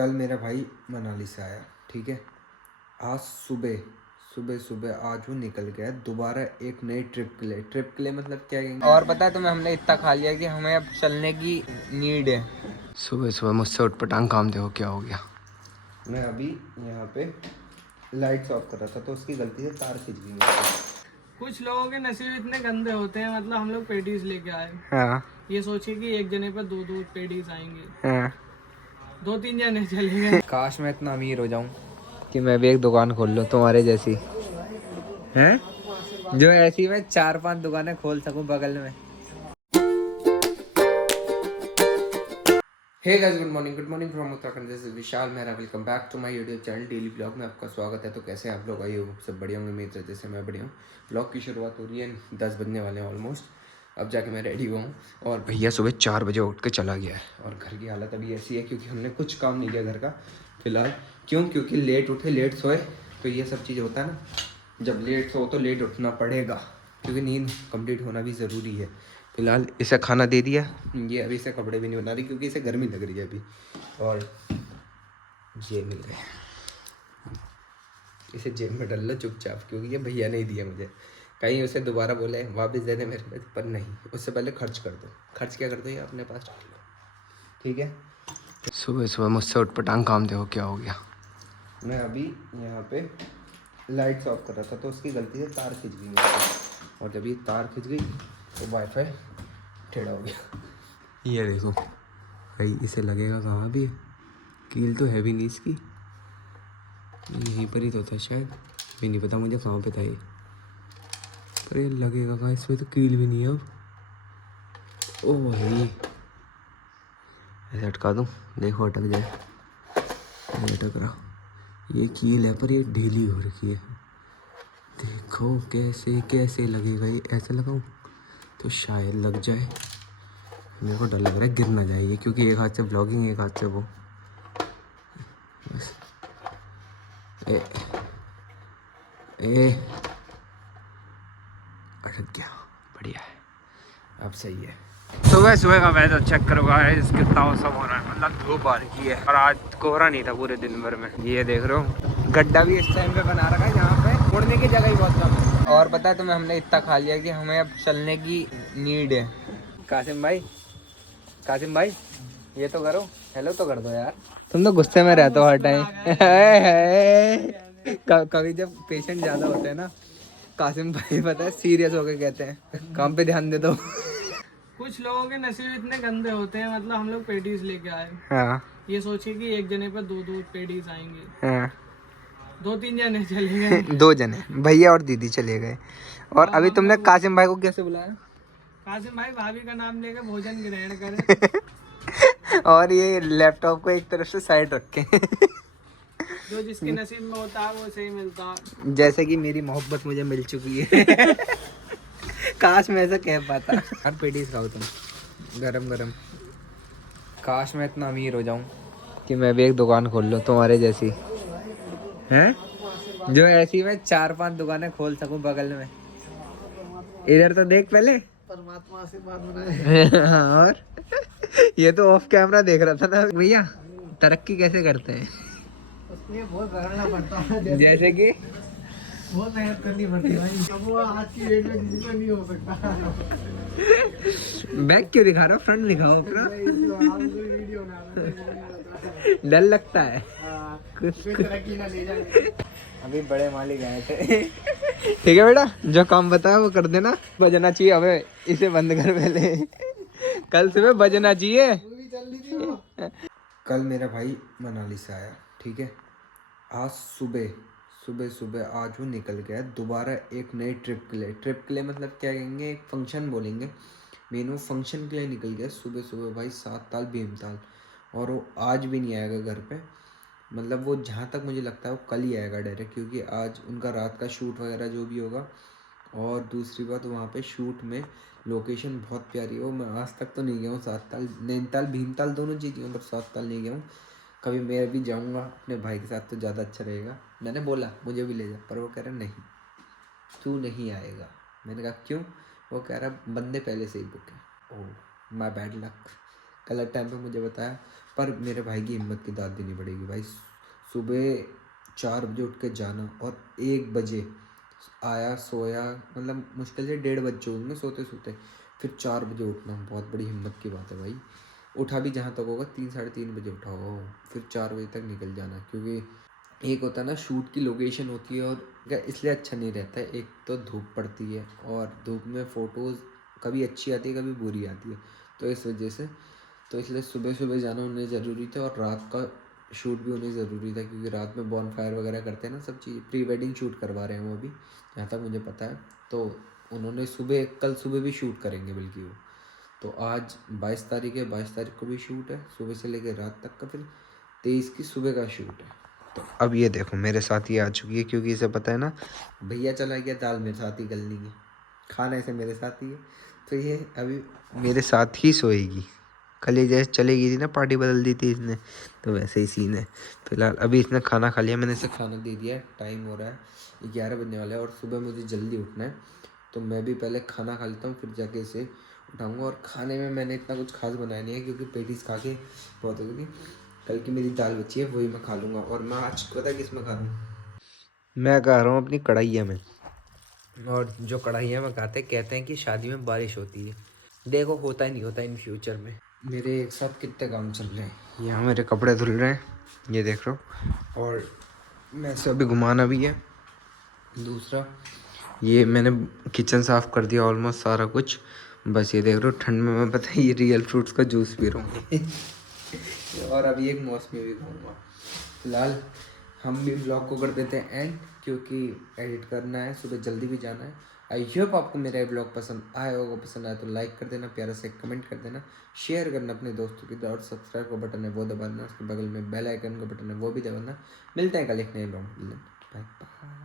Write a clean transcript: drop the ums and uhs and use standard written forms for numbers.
कल मेरा भाई मनाली से आया, ठीक है। आज सुबह सुबह सुबह आज वो निकल गया दोबारा एक नई ट्रिप के लिए मतलब क्या कहेंगे। और पता है तुम्हें, हमने इतना खा लिया कि हमें अब चलने की नीड है। सुबह सुबह मुझसे उठपटांग काम देखो क्या हो गया। मैं अभी यहाँ पे लाइट्स ऑफ कर रहा था तो उसकी गलती से तार खिंच गई मेरे से। कुछ लोगों के नसीब इतने गंदे होते हैं, मतलब हम लोग पेटीज लेके आए। हाँ ये सोचिए कि एक जने पर दो दो पेटीज आएंगे, हाँ। 2-3 जने चलेंगे। काश मैं इतना अमीर हो जाऊं कि मैं भी एक दुकान खोल लूं तुम्हारे जैसी, हैं जो ऐसी मैं 4-5 दुकानें खोल सकूं बगल में। Hey guys, good morning from Uttarakhand. This is Vishal Mehra. Welcome back to my YouTube channel daily blog में आपका स्वागत है। तो कैसे हैं आप लोग? आई होप सब बढ़िया होंगे मेरी तरह, जैसे मैं बढ़िया हूँ। ब्लॉग की शुरुआत हो रही है, 10 बजने वाले हैं ऑलमोस्ट। अब जाके मैं रेडी हुआ हूँ और भैया सुबह 4 बजे उठ के चला गया है। और घर की हालत अभी ऐसी है क्योंकि हमने कुछ काम नहीं किया घर का फिलहाल। क्योंकि लेट उठे लेट सोए, तो ये सब चीज़ होता है ना। जब लेट सो तो लेट उठना पड़ेगा क्योंकि नींद कंप्लीट होना भी ज़रूरी है। फिलहाल इसे खाना दे दिया, ये अभी से कपड़े भी नहीं बना रही क्योंकि इसे गर्मी लग रही है अभी। और ये मिल गए, इसे जेब में डाल लो चुपचाप क्योंकि ये भैया नहीं दिया मुझे। कहीं उसे दोबारा बोले वापस दे दे मेरे पे, पर नहीं, उससे पहले खर्च कर दो। खर्च क्या कर दो, ये अपने पास रख लो, ठीक है। सुबह सुबह मुझसे उठपटांग काम देखो क्या हो गया। मैं अभी यहाँ पे लाइट्स ऑफ कर रहा था तो उसकी गलती से तार खिंच गई मेरे से। और जब ये तार खिंच गई तो वाईफाई टेढ़ा हो गया। ये देखो भाई, इसे लगेगा कहाँ भी, कील तो है भी नहीं इसकी, यहीं पर ही तो था शायद, भी नहीं पता मुझे कहाँ पे था ये, पर ये लगेगा कहाँ, इसमें तो कील भी नहीं है अब। ओ भाई ऐसे अटका दूँ, देखो अटक जाए, नहीं अटक रहा। ये कील है पर ये ढीली हो रखी है, देखो कैसे कैसे लगेगा। ये ऐसे लगाऊं तो शायद लग जाए। मेरे को डर लग रहा है गिर ना जाए ये, क्योंकि एक हाथ से ब्लॉगिंग एक हाथ से वो। बस ए ए अटक गया, बढ़िया है, अब सही है। सुबह सुबह का वेदर चेक करो गाइस, कितना मौसम हो रहा है, मतलब धूप आ रही है। और आज कोहरा नहीं था पूरे दिन भर में, ये देख रहे हो। गड्ढा भी इस टाइम पे बना रखा है जहाँ पे उड़ने की जगह ही बहुत कम है। और पता है तुम्हें, हमने इतना खा लिया कि हमें अब चलने की नीड है। कासिम भाई ये तो करो, हेलो तो कर दो यार। तुम तो गुस्से में रहते हो हर टाइम। कभी जब पेशेंट ज्यादा होते हैं ना, कासिम भाई पता है सीरियस होकर कहते हैं काम पे ध्यान दे दो। कुछ लोगों के नसीब इतने गंदे होते हैं, मतलब हम लोग पेटीज लेके आए। हाँ ये सोचिए कि एक जने पर दो दो पेटीज आएंगे, हाँ। 2-3 जने चलेंगे। 2 जने, भैया और दीदी चले गए। और और अभी हम तुमने लोग, कासिम भाई को कैसे बुलाया? कासिम भाई भाभी का नाम लेकर भोजन ग्रहण करें। और ये लैपटॉप को एक तरफ से साइड रखे। जो जिसके नसीब में होता है वो सही मिलता है। जैसे कि मेरी मोहब्बत मुझे मिल चुकी है। काश मैं ऐसा कह पाता। हर पेटीज खाओ तुम गरम गरम। काश मैं इतना अमीर हो जाऊं कि मैं भी एक दुकान खोल लूं तुम्हारे जैसी, हैं जो ऐसी मैं 4-5 दुकानें खोल सकूं बगल में। इधर तो देख पहले, परमात्मा से बात बनाए। हाँ, और ये तो ऑफ कैमरा देख रहा था ना भैया, तरक्की कैसे करते हैं। उसके बहुत करना पड़ता है, जैसे कि बहुत मेहनत करनी पड़ती है भाई। अब वो आज की डेट में किसी को नहीं हो सकता। बैक क्यों दिखा रहा हो, फ्रंट दिखाओ अपना। वीडियो डर लगता है। तरक्की ना ले जाए। अभी बड़े मालिक आए थे। ठीक है बेटा, जो काम बताया वो कर देना। बजना चाहिए हमें, इसे बंद कर पहले। कल सुबह बजना चाहिए। कल मेरा भाई मनाली से आया, ठीक है। आज सुबह सुबह सुबह आज वो निकल गया दोबारा एक नई ट्रिप के लिए मतलब क्या कहेंगे, एक फंक्शन बोलेंगे। मेन वो फंक्शन के लिए निकल गया सुबह सुबह भाई, 7 ताल भीमताल। और वो आज भी नहीं आएगा घर पे। मतलब वो जहाँ तक मुझे लगता है वो कल ही आएगा डायरेक्ट, क्योंकि आज उनका रात का शूट वगैरह जो भी होगा। और दूसरी बात, वहाँ पे शूट में लोकेशन बहुत प्यारी है। वो मैं आज तक तो नहीं गया हूँ 7 ताल, नैनीताल भीमताल दोनों चीज़ गया हूँ, पर 7 ताल नहीं गया हूँ। कभी मैं भी जाऊँगा अपने भाई के साथ तो ज़्यादा अच्छा रहेगा। मैंने बोला मुझे भी ले जा, पर वो कह रहा नहीं तू नहीं आएगा। मैंने कहा क्यों? वो कह रहा बंदे पहले से ही बुक है। ओह माय बैड लक, गलत टाइम पे मुझे बताया। पर मेरे भाई की हिम्मत की दाद देनी पड़ेगी भाई। सुबह 4 बजे उठ के जाना और 1 बजे आया, सोया, मतलब मुश्किल से 1:30 बज चुके होंगे सोते सोते, फिर 4 बजे उठना बहुत बड़ी हिम्मत की बात है भाई। उठा भी जहाँ तक होगा 3 साढ़े 3 बजे उठा होगा, फिर 4 बजे तक निकल जाना, क्योंकि एक होता है ना शूट की लोकेशन होती है, और क्या इसलिए अच्छा नहीं रहता है, एक तो धूप पड़ती है और धूप में फ़ोटोज़ कभी अच्छी आती है कभी बुरी आती है, तो इस वजह से तो इसलिए सुबह सुबह जाना उन्हें ज़रूरी था, और रात का शूट भी उन्हें ज़रूरी था, क्योंकि रात में बॉनफायर वगैरह करते हैं ना, सब चीज़ प्री वेडिंग शूट करवा रहे हैं वो अभी, जहाँ तक मुझे पता है। तो उन्होंने सुबह, कल सुबह भी शूट करेंगे बल्कि वो, तो आज 22 तारीख है, 22 तारीख को भी शूट है सुबह से लेकर रात तक का, फिर 23 की सुबह का शूट है। तो अब ये देखो मेरे साथ ये आ चुकी है, क्योंकि इसे पता है ना भैया चला गया, दाल मेरे साथ ही गलनी है, खाना इसे मेरे साथ ही है, तो ये अभी मेरे साथ ही सोएगी। कल ये जैसे चली गई थी ना, पार्टी बदल दी थी इसने, तो वैसे ही सीन है। फिलहाल अभी इसने खाना खा लिया, मैंने इसे खाना दे दिया है, टाइम हो रहा है 11 बजने वाला है, और सुबह मुझे जल्दी उठना है, तो मैं भी पहले खाना खा लेता हूँ, फिर जाके इसे उठाऊँगा। और खाने में मैंने इतना कुछ खास बनाया नहीं है, क्योंकि पेटीज खा के बहुत हो गई। कल की मेरी दाल बची है, वही मैं खा लूँगा। और मैं आज पता किस में खा रहा हूँ, मैं खा रहा हूँ अपनी कढ़ाइया में। और जो कढ़ाइयाँ में खाते कहते हैं कि शादी में बारिश होती है, देखो होता ही नहीं होता इन फ्यूचर में। मेरे एक साथ कितने काम चल रहे हैं, यहाँ मेरे कपड़े धुल रहे हैं, ये देख रहा हूँ, और मैं से अभी घुमाना भी है। दूसरा ये मैंने किचन साफ़ कर दिया ऑलमोस्ट सारा कुछ, बस ये देख रहे हो ठंड में मैं पता है ये रियल फ्रूट्स का जूस पी रहा हूँ और अभी एक मौसमी भी खाऊंगा। फिलहाल हम भी ब्लॉग को कर देते हैं एंड, क्योंकि एडिट करना है, सुबह जल्दी भी जाना है। आई होप आपको मेरा ब्लॉग पसंद आया होगा, पसंद आया तो लाइक कर देना, प्यारा से कमेंट कर देना, शेयर करना अपने दोस्तों के साथ, और सब्सक्राइब का बटन है वो दबाना, उसके बगल में बेल आइकन का बटन है वो भी दबाना। मिलते हैं कल एक नए ब्लॉग में, बाय बाय।